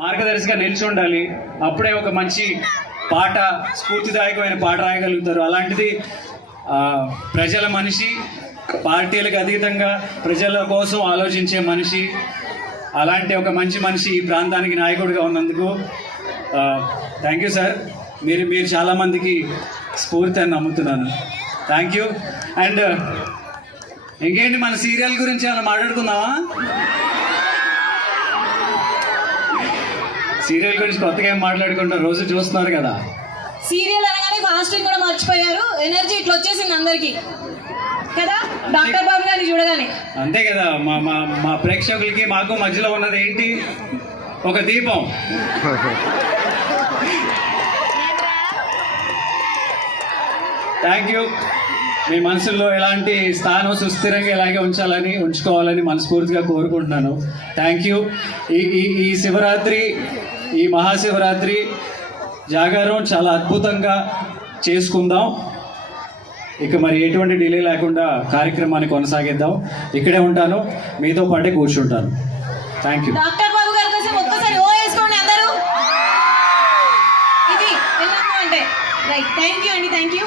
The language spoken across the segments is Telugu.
మార్గదర్శిగా నిలిచి ఉండాలి. అప్పుడే ఒక మంచి పాట, స్ఫూర్తిదాయకమైన పాట రాయగలుగుతారు. అలాంటిది ప్రజల మనిషి, పార్టీలకు అతీతంగా ప్రజల కోసం ఆలోచించే మనిషి, అలాంటి ఒక మంచి మనిషి ఈ ప్రాంతానికి నాయకుడిగా ఉన్నందుకు థ్యాంక్ యూ సార్. మీరు చాలామందికి స్ఫూర్తి అని నమ్ముతున్నాను. Thank you. అండ్ ఇంకేంటి, మన సీరియల్ గురించి ఏమైనా మాట్లాడుకుందామా? సీరియల్ గురించి కొత్తగా ఏం మాట్లాడుకుంటారు, రోజు చూస్తున్నారు కదా. సీరియల్ అనగానే ఫాస్టింగ్ కూడా మర్చిపోయారు. ఎనర్జీ ఇట్లా వచ్చేసింది అందరికి కదా డాక్టర్ బాబు గారిని చూడగానే. అంతే కదా, మా ప్రేక్షకులకి మాకు మధ్యలో ఉన్నది ఏంటి, ఒక దీపం. Thank you. మీ మనసుల్లో ఎలాంటి స్థానం సుస్థిరంగా ఇలాగే ఉంచుకోవాలని మనస్ఫూర్తిగా కోరుకుంటున్నాను. Thank you. ఈ శివరాత్రి, ఈ మహాశివరాత్రి జాగారం చాలా అద్భుతంగా చేసుకుందాం. ఇక మరి ఎటువంటి డిలే లేకుండా కార్యక్రమాన్ని కొనసాగిద్దాం. ఇక్కడే ఉంటాను, మీతో పాటే కూర్చుంటాను. Thank you. డాక్టర్ బాబు గారి కోసం ఒక్కసారి ఓ వేసుకోండి అందరూ. ఇది వెళ్ళాము అంటే రైట్. థ్యాంక్ యూ అండి, థ్యాంక్ యూ.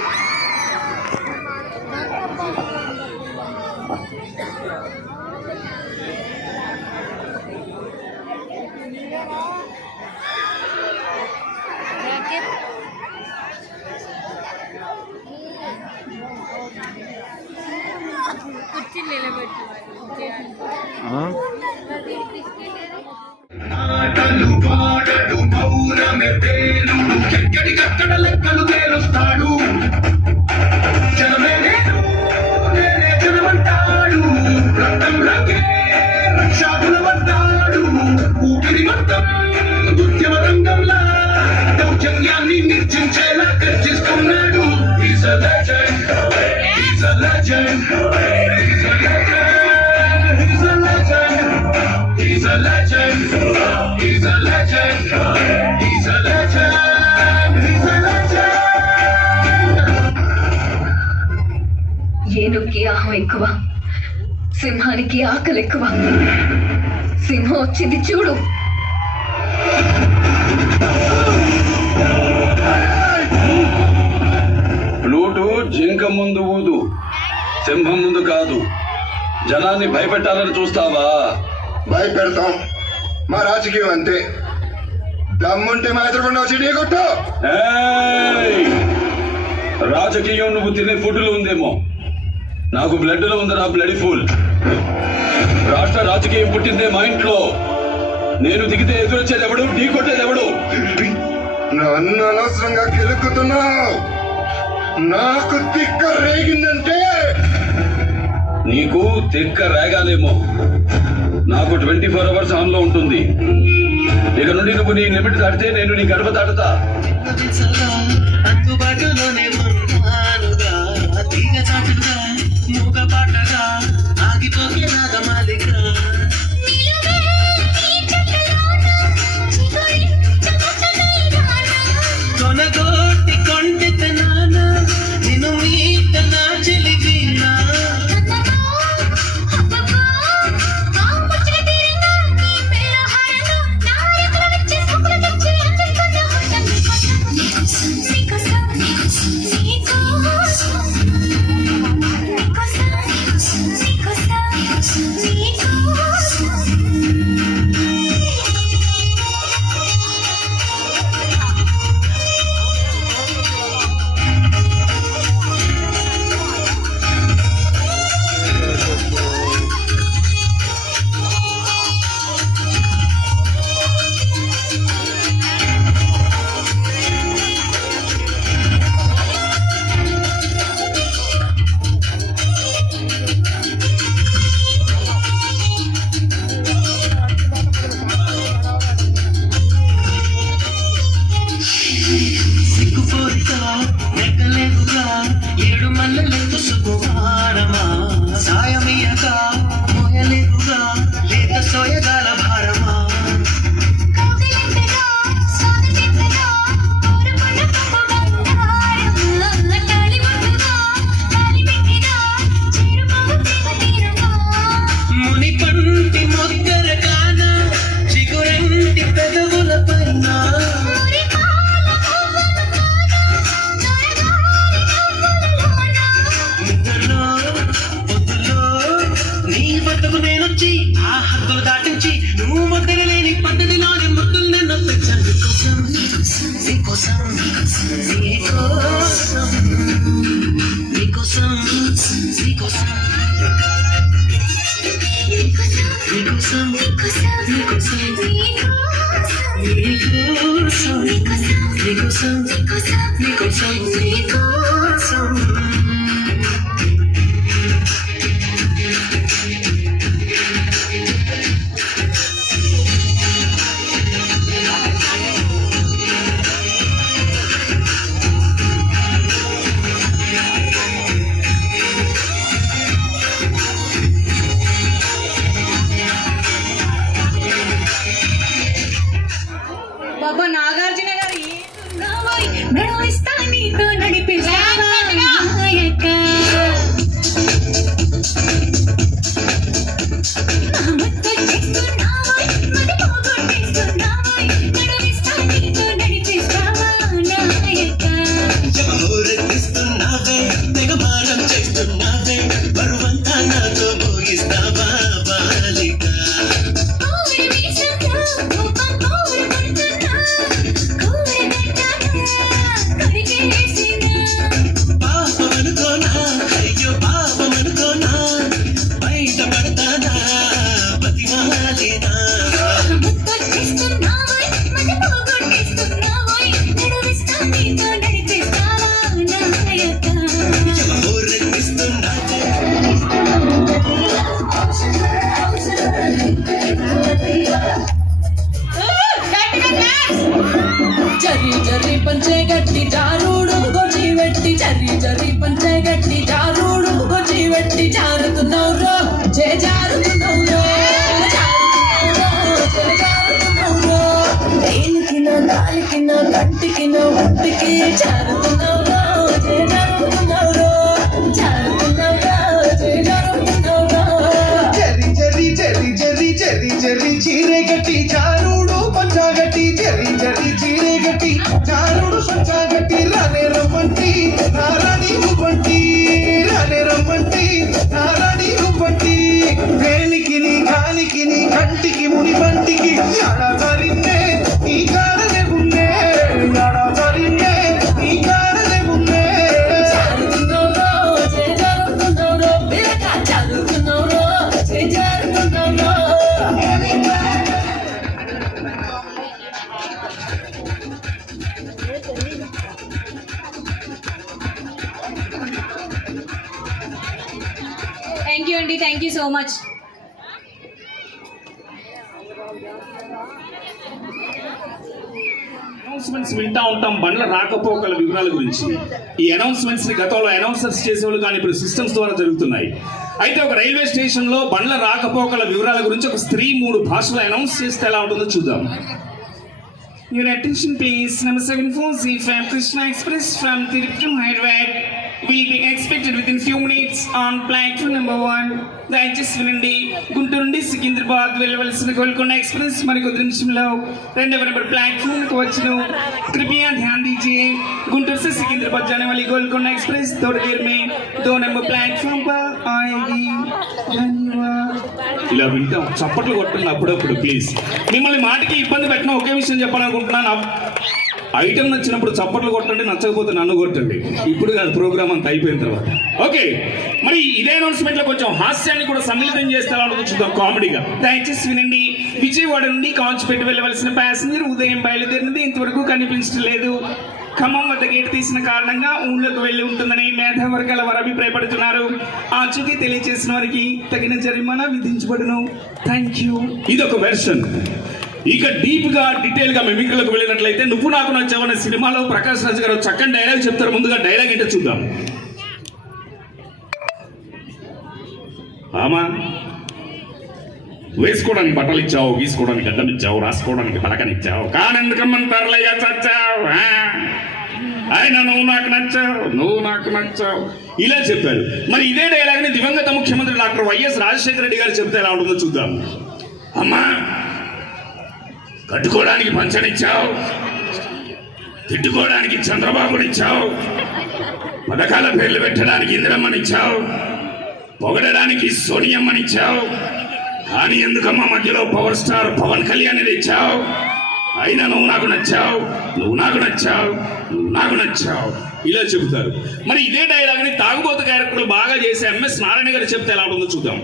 ఎక్కడికక్కడ లెక్కలు తేలుస్తాడు. జనమే నేను, నేనే జనమంటాడు. రక్తం రంగే రక్షాకులమంటాడు. ఊపిరి మొత్తం ఉద్యమ రంగంలా దౌర్జన్యాన్ని నిర్చించేలా గర్జిస్తున్నాడు. He's a legend, he's a legend, he's a legend, he's a legend, he's a legend, he's a legend, he's a legend, he's a legend. ఏనుగుకి ఆహం ఎక్కువ, సింహానికి ఆకలి ఎక్కువ. సింహం వచ్చింది చూడు. ఫ్లూటు జింక ముందు ఊదు, సింహం ముందు కాదు. జనాన్ని భయపెట్టాలని చూస్తావా? భయపెడతాం. మా రాజకీయం అంతే. దమ్ముంటే మా ఎదురుకుండా వచ్చి ఢీ కొట్టు. ఏయ్! రాజకీయం నువ్వు తినే ఫుడ్లో ఉందేమో, నాకు బ్లడ్లో ఉందిరా బ్లడ్ ఫుల్. రాష్ట్ర రాజకీయం పుట్టిందే మా ఇంట్లో. నేను దిగితే ఎదురొచ్చేది ఎవడు, ఢీ కొట్టేది ఎవడు? నన్ను అనవసరంగా కెలుక్కుతున్నావు. నాకు తిక్క రేగిందంటే నీకు తిక్క రేగాలేమో, నాకు 24 hours ఆన్లో ఉంటుంది. ఇక నుండి నువ్వు నీ లిమిట్ దాటితే నేను నీ గడప దాటుతా. అందుబాటులోనే ఉన్నానుగా, తీగ చాటుగా, మూగ పాటగా, ఆగిపోకే నాగమాలిగా. కొనగోటి కొండెతనాన నిన్ను మీట నా చెలివినా. Because నీకోసం నీకోసం నీకోసం నీకోసం నీకోసం నీకోసం నీకోసం నీకోసం బాబా నాగార్జున గారు నడిపిస్తా నీతో నడిపిస్తావా నాయక ఊరెత్తిస్తున్నావే తెగమారం చేస్తున్నావే బరువంతా నాతో భోగిస్తావా బాలిక పాపమనుకోనా అయ్యో పాపమనుకోనా బయట పడతానా బతిమాలినా ఊరెత్తిస్తున్నావే జర్రి జర్రి పంచే గట్టి జారుడు గొచ్చి వెట్టి జర్రి జర్రి పంచే గట్టి జారుడు గొచ్చి వెట్టి జారుతున్నావు జారుతున్నావు దేనికిన దానికిన కంటికిన ఒంటికి జారుతున్నావు జారుతున్నావు Cherry Cherry Cherry Cherry Cherry Cherry చీరే గట్టి చారుడు పంచాగట్టి చెర్రి చెర్రి చీరే గట్టి చారుడు పంచాగట్టి రానే రమ్మంటి నారాణి గుబ్బంటి రానే రమ్మంటి నారాణి గుబ్బంటి వేలికిని కాలికిని కంటికి ముని పంటికి ఆడదరిన్నే నీ కాడలే ఉన్నే ఆడదరిన్నే నీ కాడలే ఉన్నే థ్యాంక్ యూ అండి, thank you so much. Announcements వింటా ఉంటాం బండ్ల రాకపోకల వివరాల గురించి. ఈ అనౌన్స్మెంట్స్ ని గతంలో అనౌన్సర్స్ చేసేవాళ్ళు కానీ ఇప్పుడు సిస్టమ్స్ ద్వారా జరుగుతున్నాయి. అయితే ఒక రైల్వే స్టేషన్ లో బండ్ల రాకపోకల వివరాల గురించి ఒక స్త్రీ 3 భాషలు అనౌన్స్ చేస్తే ఎలా ఉంటుందో చూద్దాం. Your attention please. Number 740 from Krishna Express from Tirupati to Hyderabad will be expected within few minutes on platform number 1. దయచేసి వినండి. గుంటూరు నుండి సికింద్రాబాద్ వెళ్ళవలసిన గోల్కొండ ఎక్స్ప్రెస్ మరికొద్ది నిమిషంలో 2వ నెంబర్ ప్లాట్ఫామ్కి వచ్చును. कृपया ध्यान दीजिए. गुंटूर से सिकंदराबाद जाने वाली गोलकोंडा एक्सप्रेस थोड़ी देर में 2 नंबर प्लेटफॉर्म पर आएगी. धन्यवाद. ఇలా వింటాం, చప్పట్లు కొట్టండి అప్పుడప్పుడు ప్లీజ్. మిమ్మల్ని మాటకి ఇబ్బంది పెట్టిన ఒకే విషయం చెప్పాలనుకుంటున్నాను. ఐటమ్ నచ్చినప్పుడు చప్పట్లు కొట్టండి, నచ్చకపోతే నన్ను కొట్టండి. ఇప్పుడు కాదు, ప్రోగ్రామ్ అంతా అయిపోయిన తర్వాత. ఓకే, మరి ఇదే అనౌన్స్మెంట్ లో కొంచెం హాస్యాన్ని కూడా సమ్మిళితం చేస్తారని చూద్దాం కామెడీగా. దయచేసి వినండి. విజయవాడ నుండి కాంచిపేట వెళ్ళవలసిన ప్యాసింజర్ ఉదయం బయలుదేరినది ఇంతవరకు కనిపించలేదు. ఖమ్మం వద్ద గేట్ తీసిన కారణంగా ఊళ్ళోకి వెళ్ళి ఉంటుందని మేధావర్గాల వారు అభిప్రాయపడుతున్నారు. ఆచూకీ తెలియజేసిన వారికి తగిన జరిమానా విధించబడును. Thank you. ఇదొక వెర్షన్. ఇక డీప్ గా డీటెయిల్ గా మిమిక్రీలోకి వెళ్ళినట్లయితే నువ్వు నాకు నచ్చావనే సినిమాలో ప్రకాష్ రాజ్ గారు చక్కని డైలాగ్ చెప్తారు. ముందుగా డైలాగ్ ఏంటో చూద్దాం. ఆమా, వేసుకోవడానికి బట్టలు ఇచ్చావు, గీసుకోవడానికి గడ్డం ఇచ్చావు, రాసుకోవడానికి పలకనిచ్చావు, కానెందుకమ్మంటారులేగా చచ్చావు. ఆయన నువ్వు నాకు నచ్చావు ఇలా చెప్పారు. మరి ఇదే డైలాగ్ ని దివంగత ముఖ్యమంత్రి డాక్టర్ వైఎస్ రాజశేఖర రెడ్డి గారు చెప్తే ఎలా ఉంటుందో చూద్దాం. అమ్మా, కట్టుకోవడానికి పంచనిచ్చావు, తిట్టుకోవడానికి చంద్రబాబునిచ్చావు, పథకాల పేర్లు పెట్టడానికి ఇందిరమ్మనిచ్చావు, పొగడడానికి సోనియమ్మనిచ్చావు, కానీ ఎందుకమ్మా మధ్యలో పవర్ స్టార్ పవన్ కళ్యాణ్ ఇచ్చావు? అయినా నువ్వు నాకు నచ్చావు, నువ్వు నాకు నచ్చావు, నువ్వు నాకు నచ్చావు, ఇలా చెబుతారు. మరి ఇదే డైలాగ్ని తాగుబోతు క్యారెక్టర్లు బాగా చేసే ఎంఎస్ నారాయణ గారు చెప్తే ఎలా ఉంటుందో చూద్దాం.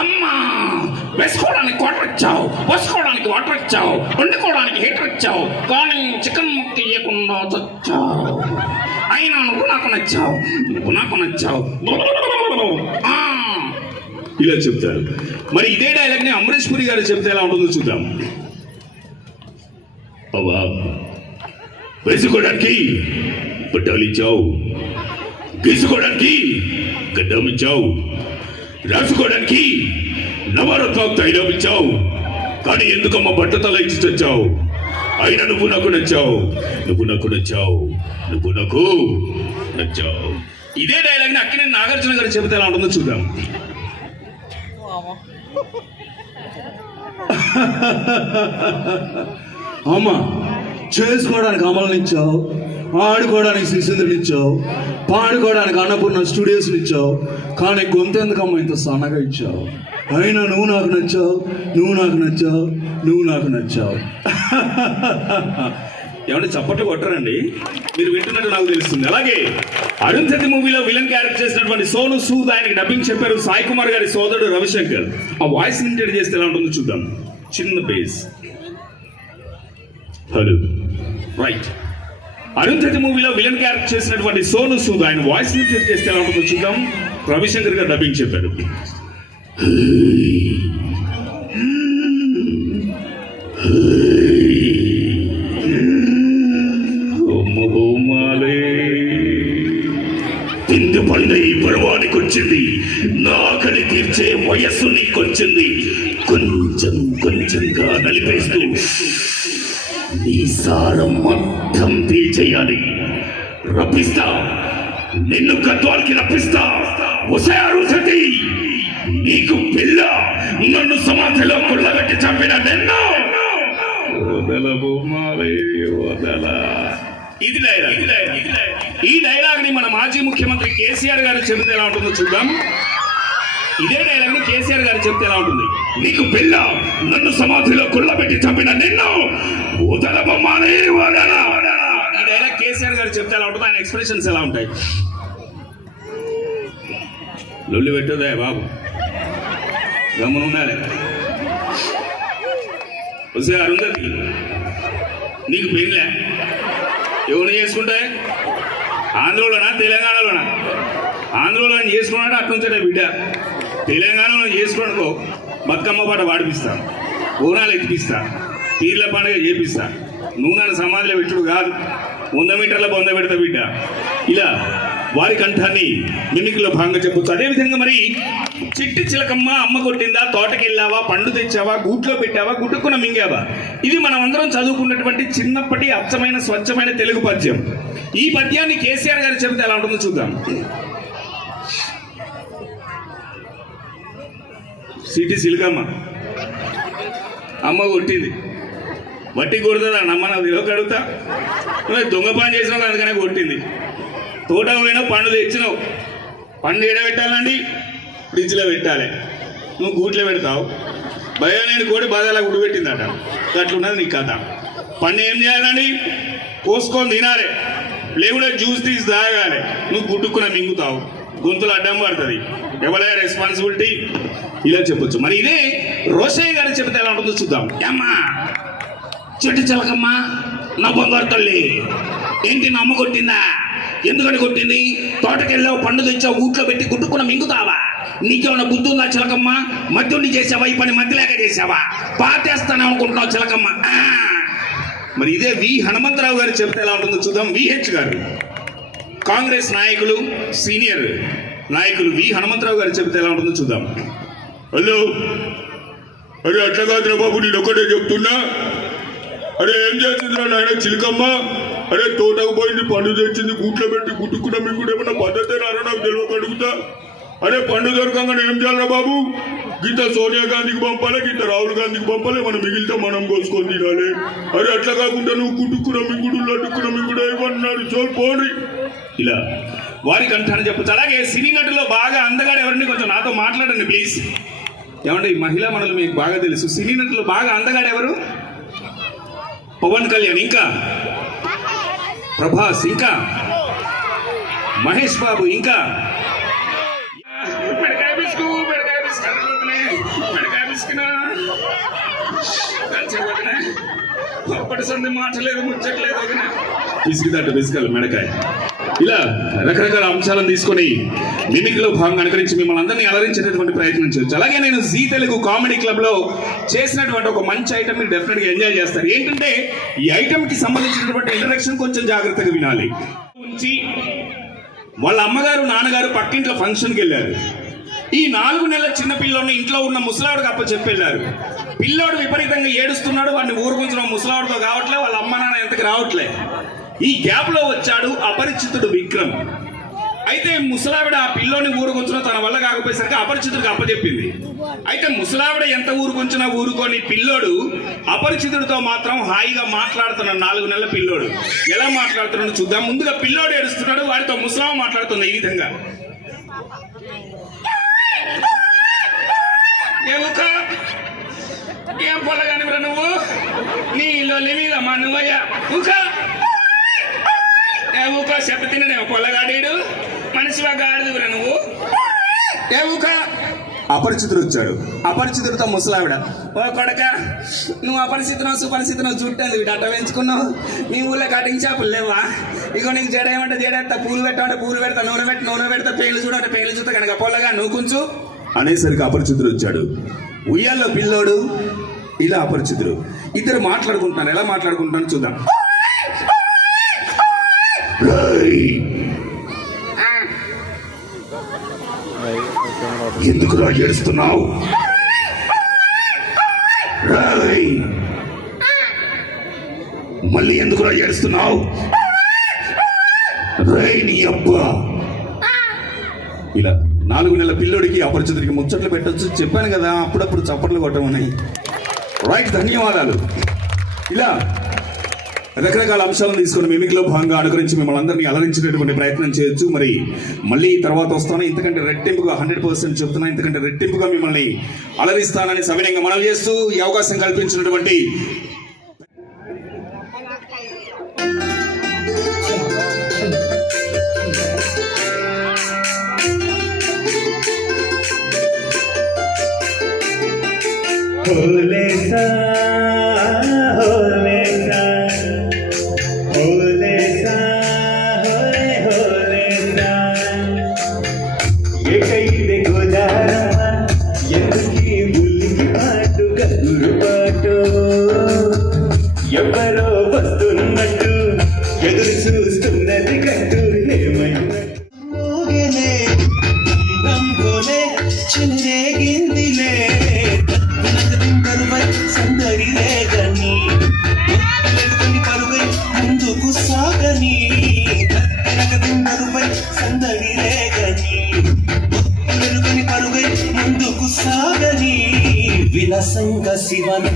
అమ్మా, వేసుకోవడానికి వాటర్ ఇచ్చావు, పోసుకోవడానికి వాటర్ ఇచ్చావు, వండుకోవడానికి హీటర్ ఇచ్చావు, కానీ చికెన్ ముక్క ఇవ్వకుండా చచ్చావు. అయినా నువ్వు నాకు నచ్చావు, నువ్వు నాకు నచ్చావు, ఇలా చెప్తారు. మరి ఇదే డైలాగ్ ని అమరీష్ పురి గారు చెప్తే ఎలా ఉంటుందో చూద్దాం. అవ్వా, వేసుకోవడానికి బట్టలు ఇచ్చావు, గీసుకోవడానికి గడ్డం ఇచ్చావు, రాసుకోవడానికి నవరత్న తైలం ఇచ్చావు, కానీ ఎందుకమ్మా బట్టతల ఇచ్చి తెచ్చావు? అయినా నువ్వు నాకు నచ్చావు, నువ్వు నాకు నచ్చావు, నువ్వు నాకు నచ్చావు. ఇదే డైలాగ్ ని అక్కినేని నాగార్జున గారు చెబితే ఎలా ఉంటుందో చూద్దాం. అమ్మా, చేసుకోవడానికి అమలనిచ్చావు, ఆడుకోవడానికి శ్రీచంద్రునిచ్చావు, పాడుకోవడానికి అన్నపూర్ణ స్టూడియోస్ని ఇచ్చావు, కానీ గొంతెందుకమ్మా ఇంత సన్నగా ఇచ్చావు? అయినా నువ్వు నాకు నచ్చావు, నువ్వు నాకు నచ్చావు, నువ్వు నాకు నచ్చావు. ఏమంటే చప్పట్లు కొట్టరండి, మీరు వింటున్నట్టు నాకు తెలుస్తుంది. అలాగే అరుంధతి మూవీలో విలన్ క్యారెక్టర్ చేసినటువంటి సోను సూద్ ఆయనకి డబ్బింగ్ చెప్పారు సాయి కుమార్ గారి సోదరుడు రవిశంకర్. ఆ వాయిస్ ఇమిటేట్ చేస్తే ఎలా ఉంటుందో చూద్దాం. చిన్న బేస్. Hello, right. అరుంధతి మూవీలో విలన్ క్యారెక్టర్ చేసినటువంటి సోను సూద్ ఆయన వాయిస్ ఇమిటేట్ చేస్తే ఎలా ఉంటుందో చూద్దాం. రవిశంకర్ గారు డబ్బింగ్ చెప్పారు. తిండి పడిన ఈ పర్వానికి వచ్చింది, నా ఆకలి తీర్చే వయస్సు నీకొచ్చింది. కొంచెం కొంచెంగా నలిపేస్తూ నీ సారం మొత్తం తీర్చేయాలి. రప్పిస్తా, నిన్ను గద్వాల్కి రప్పిస్తా. ఒసే అరుంధతి, నీకు పిల్ల, నన్ను సమాధిలో కుళ్ళబెట్టి చంపిన నిన్ను ఇది డైలాగ్. ఈ డైలాగ్ ని మన మాజీ ముఖ్యమంత్రి కేసీఆర్ గారు చెబితే ఎలా ఉంటుందో చూద్దాం. ఇదే డైలాగ్ ని కేసీఆర్ గారు చెప్తే ఎలా ఉంటుంది. నీకు పిల్ల, నన్ను సమాధిలో కుళ్ళబెట్టి చంపిన నిన్ను వదలబొమ్మనే వదల. ఈ డైలాగ్ కేసీఆర్ గారు చెప్తే ఎలా ఉంటుంది, ఆయన ఎక్స్ప్రెషన్స్ ఎలా ఉంటాయి? లొల్లి పెట్టదే బాబు, గమనం ఉండాలి. వస్తే అరుంధతి, నీకు పెళ్ళే ఎవరు చేసుకుంటే? ఆంధ్రలోనా తెలంగాణలోనా? ఆంధ్రలో చేసుకున్నాడు అట్నుంచే బిడ్డ, తెలంగాణలో చేసుకున్నాడుకో బతుకమ్మ పాట పాడిపిస్తా, బోనాలు ఎత్తిపిస్తా, పీర్ల పండుగ చేపిస్తా, నూనె సమాధిలో పెట్టుడు కాదు, 100 మీటర్ల బొంద పెడతా బిడ్డ. ఇలా వారి కంఠాన్ని మిమిక్రీలో భాగంగా చెప్పొచ్చు. అదేవిధంగా మరి చిట్టి చిలకమ్మ అమ్మ కొట్టిందా, తోటకెళ్ళావా, పండు తెచ్చావా, గూట్లో పెట్టావా, గుట్టుకున్న మింగావా, ఇది మనం అందరం చదువుకున్నటువంటి చిన్నప్పటి అచ్చమైన స్వచ్ఛమైన తెలుగు పద్యం. ఈ పద్యాన్ని కేసీఆర్ గారు చెబితే ఎలా ఉంటుందో చూద్దాం. సిటీ సిలకమ్మ అమ్మ కొట్టింది, వట్టి కొడుతుందా అమ్మ, నాకు తెలియక అడుగుతా. దొంగ పని చేసినావు అందుకనే కొట్టింది. తోట పోయినావు, పండు తెచ్చినావు, పండు ఎడబెట్టాలండి, ఫ్రిడ్జ్లో పెట్టాలి, నువ్వు గూట్లో పెడతావు. భయలేని కోడి బాధలా గుడిపెట్టిందట, అట్లున్నది నీ కథ. పండు ఏం చేయాలండి, కోసుకొని తినాలి, లేకుండా జ్యూస్ తీసి తాగాలి, నువ్వు గుట్టుకున్న మింగుతావు, గొంతులు అడ్డం పడుతుంది, ఎవరైనా రెస్పాన్సిబిలిటీ, ఇలా చెప్పొచ్చు. మరి ఇదే రోషయ్య గారు చెబితే ఎలా ఉంటుందో చూద్దాం. అమ్మా, చెట్టు చిలకమ్మ నా బంగారు తల్లి, ఏంటి నా అమ్మ కొట్టిందా? ఎందుకని కొట్టింది? తోటకెళ్ళావు, పండు తెచ్చావు, ఊట్లో పెట్టి గుట్టుకున్న మింగుతావా? నీకేమన్నా బుద్ధి ఉందా చిలకమ్మ? మధ్యుడిని చేసావా? ఈ పని మధ్యలేక చేసావా? పాటేస్తానే అనుకుంటున్నావు చిలకమ్మ. మరి ఇదే వి హనుమంతరావు గారు చెప్తే ఎలా ఉంటుందో చూద్దాం. విహెచ్ గారు, కాంగ్రెస్ నాయకులు, సీనియర్ నాయకులు వి హనుమంతరావు గారు చెప్తే ఎలా ఉంటుందో చూద్దాం. హలో, అరే అట్లా కాదురా బాబు, నేను ఒకటే చెప్తున్నా. అరే ఏం చేస్తుందిరా నాయన చిలకమ్మ? అరే తోటకు పోయింది, పండు తెచ్చింది, గూట్లో పెట్టి గుట్టుకున్న మీకు కూడా ఏమన్నా పద్ధతి రారా? నాకు తెలియక అడుగుతా. అరే పండు దొరకంగానే ఏం చేయాలరా బాబు? గీత సోనియా గాంధీకి పంపాలి, గీత రాహుల్ గాంధీకి పంపాలి, మనం మిగిలితే మనం కోసుకొని తినాలి. అరే అట్లా కాకుండా నువ్వు గుట్టుకున్న మింగుడు, లడ్డుకున్న మింగుడు ఏమన్నాడు చోల్ పోండి. ఇలా వారి కంఠాన్ని చెప్పచ్చు. అలాగే సినీ నటులో బాగా అందగాడు ఎవరండి? కొంచెం నాతో మాట్లాడండి ప్లీజ్. ఏమంటే ఈ మహిళా మనలు మీకు బాగా తెలుసు. సినీ నటులు బాగా అందగాడు ఎవరు? పవన్ కళ్యాణ్, ఇంకా ప్రభాస్, ఇంకా మహేష్ బాబు, ఇంకా అప్పటి సంది మాటలేదు, ముచ్చట్లేదు, పిసికిదట్టు మెడకాయ. ఇలా రకరకాల అంశాలను తీసుకొని మిమిక్రీలో భాగంగా అనుకరించి మిమ్మల్ని అందరినీ అలరించేటటువంటి ప్రయత్నం చేయొచ్చు. అలాగే నేను జీ తెలుగు కామెడీ క్లబ్ లో చేసినటువంటి ఒక మంచి ఐటమ్ మీరు డెఫినెట్ గా ఎంజాయ్ చేస్తారు. ఏంటంటే ఈ ఐటమ్ కి సంబంధించినటువంటి ఇంట్రడక్షన్ కొంచెం జాగ్రత్తగా వినాలి. వాళ్ళ అమ్మగారు నాన్నగారు పక్కింట్లో ఫంక్షన్కి వెళ్ళారు. ఈ 4 నెలల చిన్న పిల్లోడిని ఇంట్లో ఉన్న ముసలావిడికి అప్పచెప్పి వెళ్ళారు. పిల్లోడు విపరీతంగా ఏడుస్తున్నాడు. వాడిని ఊరుకుంటున్న ముసలావిడితో కావట్లే, వాళ్ళ అమ్మ నాన్న ఎంతకు రావట్లే. ఈ గ్యాప్ లో వచ్చాడు అపరిచితుడు విక్రమ్. అయితే ముసలావిడ ఆ పిల్లోని ఊరుకొంచిన తన వల్ల కాకపోయేసరికి అపరిచితుడికి అప్పచెప్పింది. అయితే ముసలావిడ ఎంత ఊరుకొంచినా ఊరుకొని పిల్లోడు అపరిచితుడితో మాత్రం హాయిగా మాట్లాడుతున్నాడు. 4 నెలల పిల్లోడు ఎలా మాట్లాడుతున్నాడు చూద్దాం. ముందుగా పిల్లోడు ఏడుస్తున్నాడు, వాడితో ముసలావ మాట్లాడుతుంది ఈ విధంగా. ఏం పొలగానివరా నువ్వు, నీలో మీద నువ్వయ్యా ఊకా ఊకా చెప్ప తినడేమో పొలగాడీడు, మనిషివా గాడిదివరా నువ్వు ఏ ఊకా. అపరిచితుడు వచ్చాడు. అపరిచితుడితో ముసలావిడ, ఓ కొడక నువ్వు అపరిచితునో సుపరిచితునో చుట్టేది వీడు అట్ట పెంచుకున్నావు. నీ ఊళ్ళో కటింగ్ షాపులు లేవా? ఇగో నీకు జడేమంటే జడేస్తా, పూలు పెట్టమంటే పూలు పెడతా, నూనె పెడతా, పేర్లు చూడంటే పేర్లు చూస్తా కనుక పొలగా నువ్వు కొంచెం అనేసరికి అపరిచితుడు వచ్చాడు. ఉయ్యాల్లో పిల్లోడు, ఇలా అపరిచితుడు ఇద్దరు మాట్లాడుకుంటున్నారు. ఎలా మాట్లాడుకుంటున్నాను చూద్దాం. ఎందుకు రా ఏడుస్తున్నావు? మళ్ళీ ఎందుకు రా ఏడుస్తున్నావు? నీ అబ్బా. ఇలా 4 నెలల పిల్లోడికి అపరిచితుడికి ముచ్చట్లు పెట్టొచ్చు. చెప్పాను కదా అప్పుడప్పుడు చప్పట్లు కొట్టమని. రైట్, ధన్యవాదాలు. ఇలా రకరకాల అంశాలను తీసుకొని మిమిక్లో భాగంగా అనుకరించి మిమ్మల్ని అందరినీ అలరించేటటువంటి ప్రయత్నం చేయొచ్చు. మరి మళ్ళీ తర్వాత వస్తాను. ఇంతకంటే రెట్టింపుగా 100% చెప్తున్నా, ఇంతకంటే రెట్టింపుగా మిమ్మల్ని అలరిస్తానని సవినయంగా మనవి చేస్తూ ఈ అవకాశం కల్పించినటువంటి ఎవరో వస్తున్నట్టు ఎదురు చూస్తున్నది కట్టు చిన్నగిందిలే కరువై సందడి రేగని పరువై ముందుకు సాగని కరువై సందడి రేగని పరువై ముందుకు సాగని విలసంగ శివను